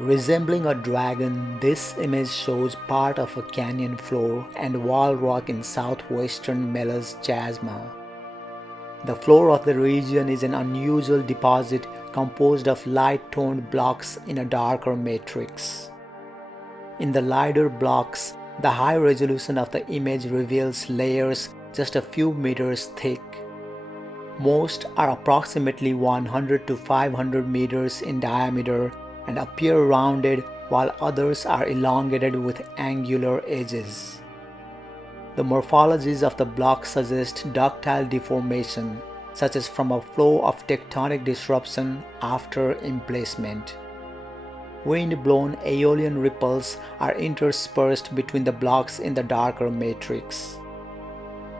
Resembling a dragon, this image shows part of a canyon floor and wall rock in southwestern Melas Chasma. The floor of the region is an unusual deposit composed of light-toned blocks in a darker matrix. In the lighter blocks, the high resolution of the image reveals layers just a few meters thick. Most are approximately 100 to 500 meters in diameter and appear rounded, while others are elongated with angular edges. The morphologies of the blocks suggest ductile deformation, such as from a flow of tectonic disruption after emplacement. Wind-blown aeolian ripples are interspersed between the blocks in the darker matrix.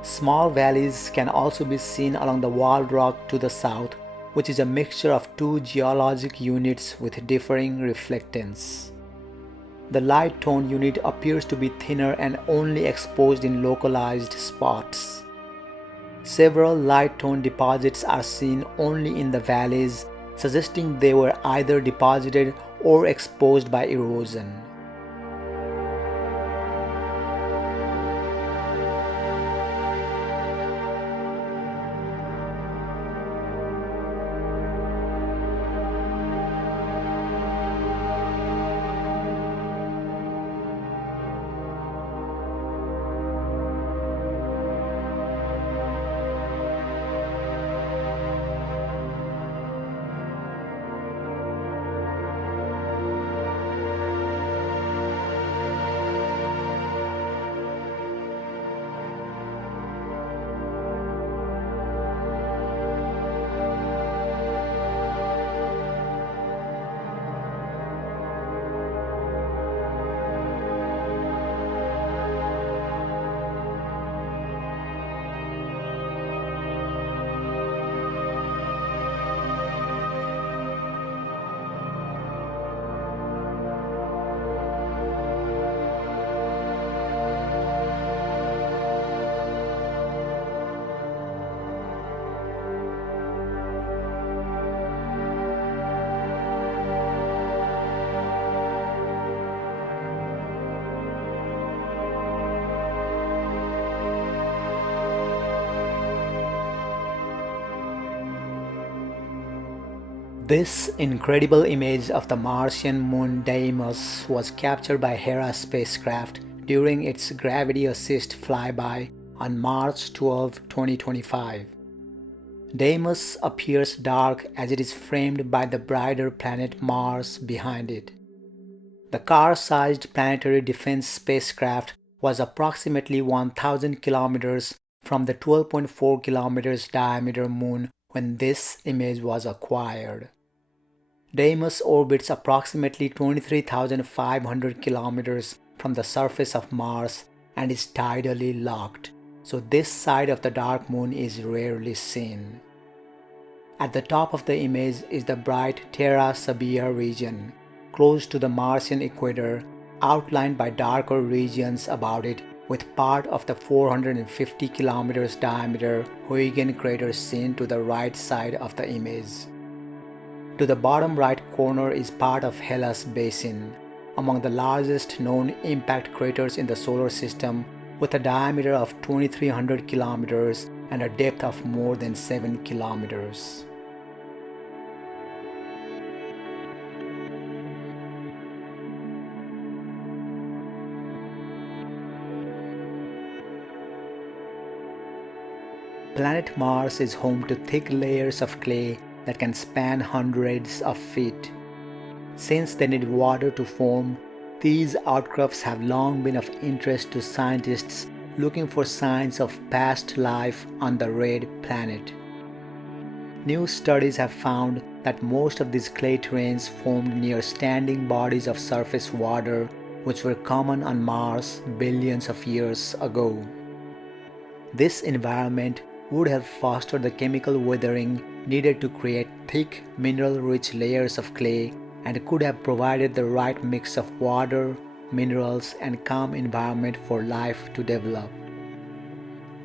Small valleys can also be seen along the wall rock to the south, which is a mixture of two geologic units with differing reflectance. The light tone unit appears to be thinner and only exposed in localized spots. Several light tone deposits are seen only in the valleys, suggesting they were either deposited or exposed by erosion. This incredible image of the Martian moon Deimos was captured by Hera spacecraft during its gravity assist flyby on March 12, 2025. Damos appears dark as it is framed by the brighter planet Mars behind it. The car-sized planetary defense spacecraft was approximately 1,000 kilometers from the 12.4 kilometers diameter moon when this image was acquired. Damos orbits approximately 23,500 kilometers from the surface of Mars and is tidally locked, so this side of the dark moon is rarely seen. At the top of the image is the bright Terra Sabia region, close to the Martian equator, outlined by darker regions about it, with part of the 450 kilometers diameter Huygens crater seen to the right side of the image. To the bottom right corner is part of Hellas Basin, among the largest known impact craters in the solar system, with a diameter of 2,300 kilometers and a depth of more than 7 kilometers. Planet Mars is home to thick layers of clay that can span hundreds of feet. Since they need water to form, these outcrops have long been of interest to scientists looking for signs of past life on the red planet. New studies have found that most of these clay terrains formed near standing bodies of surface water, which were common on Mars billions of years ago. This environment would have fostered the chemical weathering needed to create thick, mineral-rich layers of clay and could have provided the right mix of water, minerals, and calm environment for life to develop.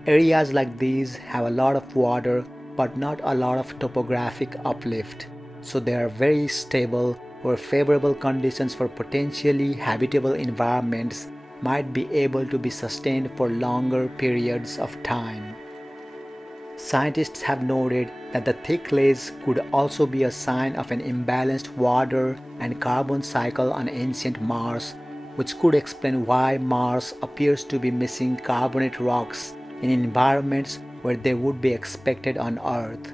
Areas like these have a lot of water but not a lot of topographic uplift, so they are very stable where favorable conditions for potentially habitable environments might be able to be sustained for longer periods of time. Scientists have noted that the thick clays could also be a sign of an imbalanced water and carbon cycle on ancient Mars, which could explain why Mars appears to be missing carbonate rocks in environments where they would be expected on Earth.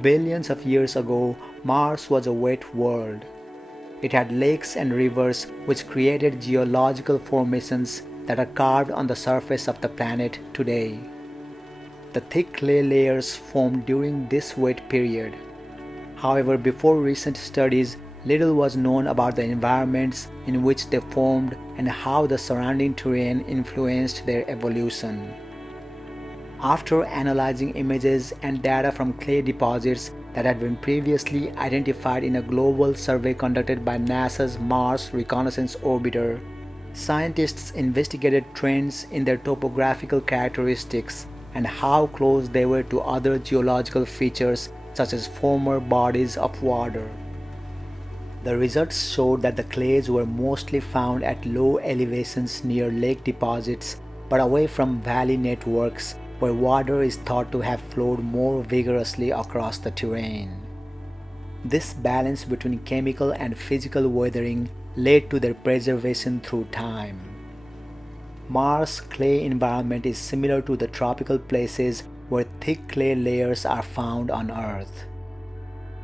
Billions of years ago, Mars was a wet world. It had lakes and rivers which created geological formations that are carved on the surface of the planet today. The thick clay layers formed during this wet period. However, before recent studies, little was known about the environments in which they formed and how the surrounding terrain influenced their evolution. After analyzing images and data from clay deposits that had been previously identified in a global survey conducted by NASA's Mars Reconnaissance Orbiter, scientists investigated trends in their topographical characteristics and how close they were to other geological features such as former bodies of water. The results showed that the clays were mostly found at low elevations near lake deposits, but away from valley networks where water is thought to have flowed more vigorously across the terrain. This balance between chemical and physical weathering led to their preservation through time. Mars' clay environment is similar to the tropical places where thick clay layers are found on Earth.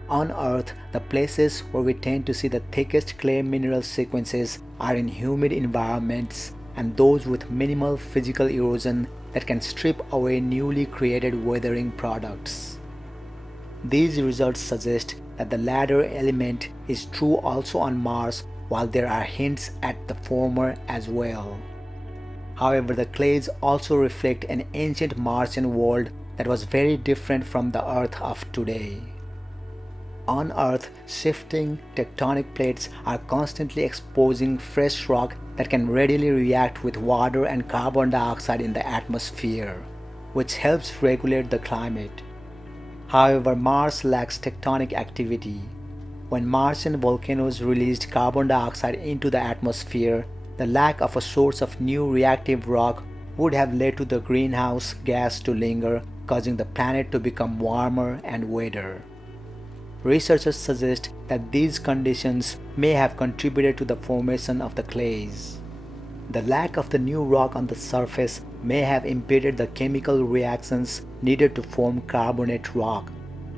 On Earth, the places where we tend to see the thickest clay mineral sequences are in humid environments and those with minimal physical erosion that can strip away newly created weathering products. These results suggest that the latter element is true also on Mars, while there are hints at the former as well. However, the clays also reflect an ancient Martian world that was very different from the Earth of today. On Earth, shifting tectonic plates are constantly exposing fresh rock that can readily react with water and carbon dioxide in the atmosphere, which helps regulate the climate. However, Mars lacks tectonic activity. When Martian volcanoes released carbon dioxide into the atmosphere, the lack of a source of new reactive rock would have led to the greenhouse gas to linger, causing the planet to become warmer and wetter. Researchers suggest that these conditions may have contributed to the formation of the clays. The lack of the new rock on the surface may have impeded the chemical reactions needed to form carbonate rock,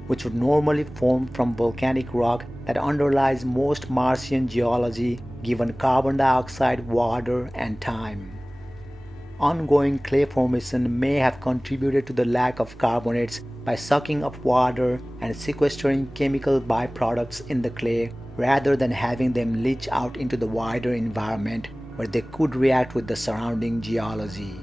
which would normally form from volcanic rock that underlies most Martian geology given carbon dioxide, water, and time. Ongoing clay formation may have contributed to the lack of carbonates by sucking up water and sequestering chemical byproducts in the clay rather than having them leach out into the wider environment where they could react with the surrounding geology.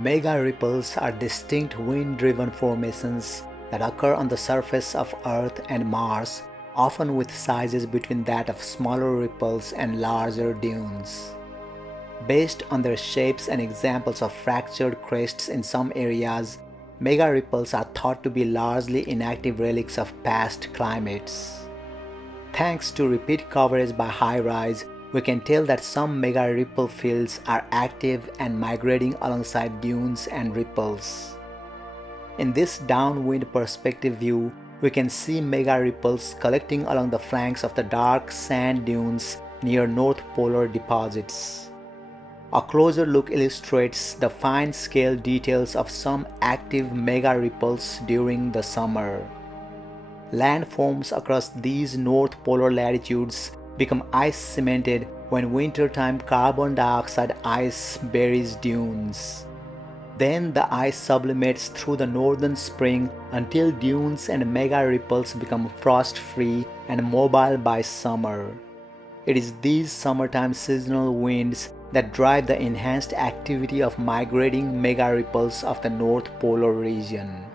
Mega ripples are distinct wind-driven formations that occur on the surface of Earth and Mars, often with sizes between that of smaller ripples and larger dunes. Based on their shapes and examples of fractured crests in some areas, mega ripples are thought to be largely inactive relics of past climates. Thanks to repeat coverage by HiRISE, we can tell that some mega ripple fields are active and migrating alongside dunes and ripples. In this downwind perspective view, we can see mega ripples collecting along the flanks of the dark sand dunes near North Polar deposits. A closer look illustrates the fine-scale details of some active mega ripples during the summer. Landforms across these North Polar latitudes become ice-cemented when wintertime carbon dioxide ice buries dunes. Then the ice sublimates through the northern spring until dunes and mega ripples become frost-free and mobile by summer. It is these summertime seasonal winds that drive the enhanced activity of migrating mega ripples of the North Polar region.